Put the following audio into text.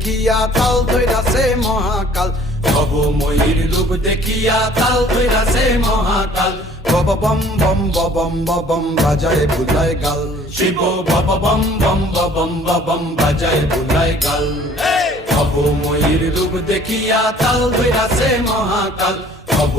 দেখিয়া তাল ধইরাছে মহাকাল ভবময়ীর রূপ দেখিয়া তাল ধইরাছে মহাকাল Bob bomb bomb bomb bomb বাজায় বুলায় গাল Shiva Bob bomb bomb bomb বাজায় বুলায় গাল ভবময়ীর রূপ দেখিয়া তাল ধইরাছে মহাকাল